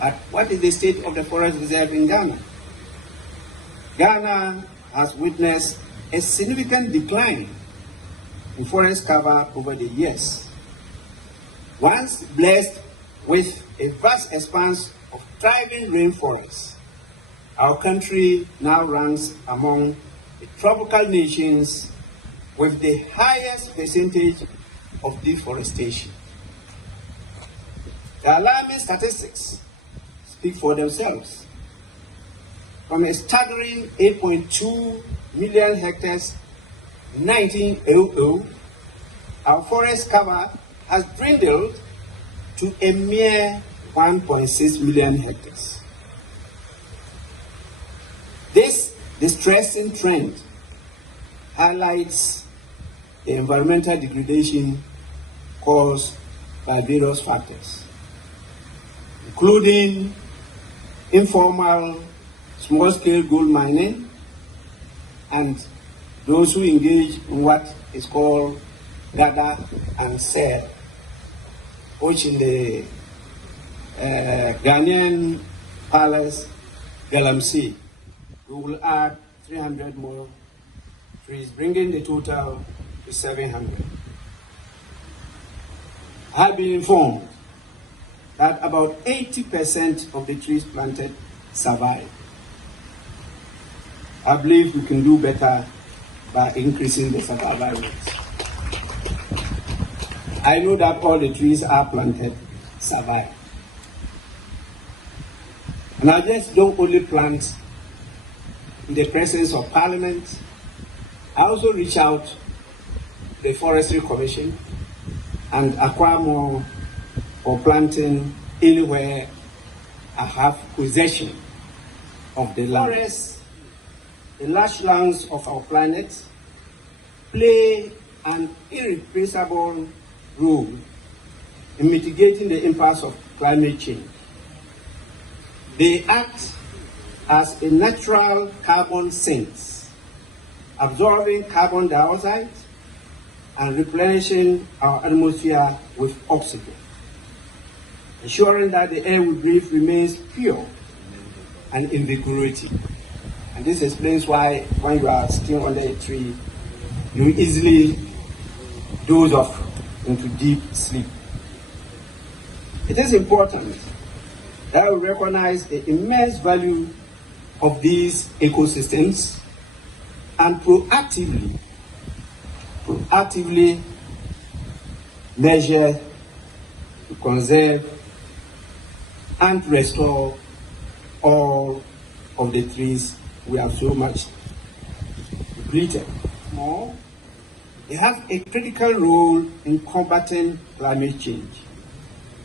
at what is the state of the forest reserve in Ghana. Ghana has witnessed a significant decline in forest cover over the years. Once blessed with a vast expanse of thriving rainforests, our country now ranks among the tropical nations with the highest percentage of deforestation. The alarming statistics speak for themselves. From a staggering 8.2 million hectares in 1900, our forest cover has dwindled to a mere 1.6 million hectares. This distressing trend highlights the environmental degradation caused by various factors, including informal small-scale gold mining and those who engage in what is called gather and sell, which in the Ghanaian palace, Galamsey, we will add 300 more trees, bringing the total to 700. I have been informed that about 80% of the trees planted survive. I believe we can do better by increasing the survival rates. I know that all the trees are planted survive. And I just don't only plant in the presence of Parliament. I also reach out to the Forestry Commission and acquire more for planting anywhere I have possession of the land. Forests, the large lungs of our planet, play an irreplaceable role in mitigating the impacts of climate change. They act as a natural carbon sinks, absorbing carbon dioxide and replenishing our atmosphere with oxygen, ensuring that the air we breathe remains pure and invigorating. And this explains why when you are sitting under a tree, you easily doze off into deep sleep. It is important that we recognize the immense value of these ecosystems and proactively measure to conserve and restore all of the trees we have so much depleted. More, they have a critical role in combating climate change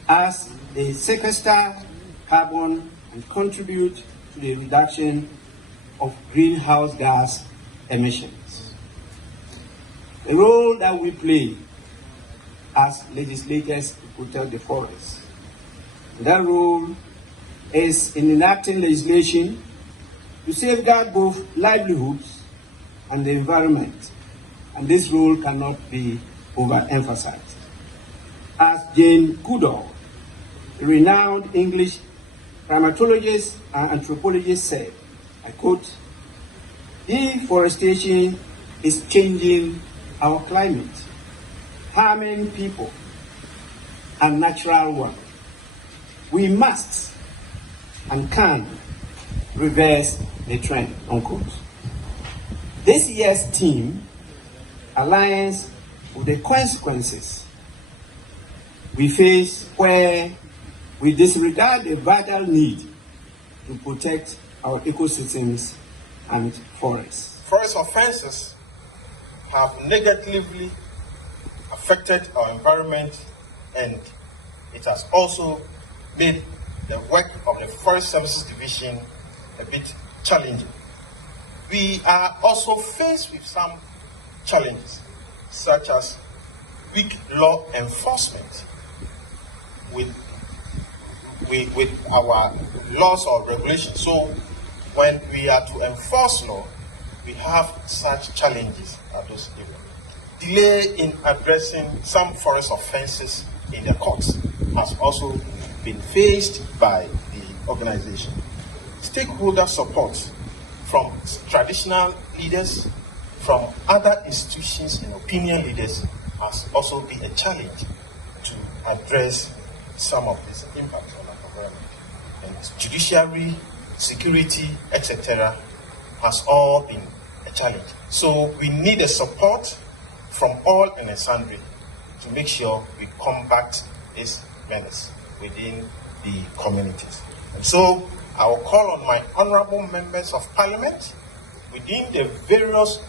as they sequester carbon and contribute to the reduction of greenhouse gas emissions. The role that we play as legislators to protect the forest. That role is in enacting legislation to safeguard both livelihoods and the environment, and this role cannot be overemphasized. As Jane Goodall, a renowned English primatologist and anthropologist, said, I quote, "Deforestation is changing our climate, harming people and natural world. We must and can reverse the trend," unquote. This year's theme aligns with the consequences we face where we disregard the vital need to protect our ecosystems and forests. Forest offenses have negatively affected our environment, and it has also made the work of the Forest Services Division a bit challenging. We are also faced with some challenges, such as weak law enforcement with our laws or regulations. So when we are to enforce law, we have such challenges at those areas. Delay in addressing some forest offenses in the courts has also been faced by the organization. Stakeholder support from traditional leaders, from other institutions and opinion leaders has also been a challenge to address some of these impacts on our environment. And judiciary, security, etc. has all been a challenge. So we need a support from all and sundry to make sure we combat this menace within the communities. And so I will call on my honorable members of parliament within the various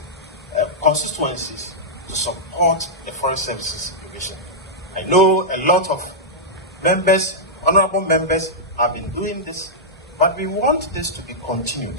constituencies to support the Forest Services Division. I know a lot of members, honorable members, have been doing this, but we want this to be continued.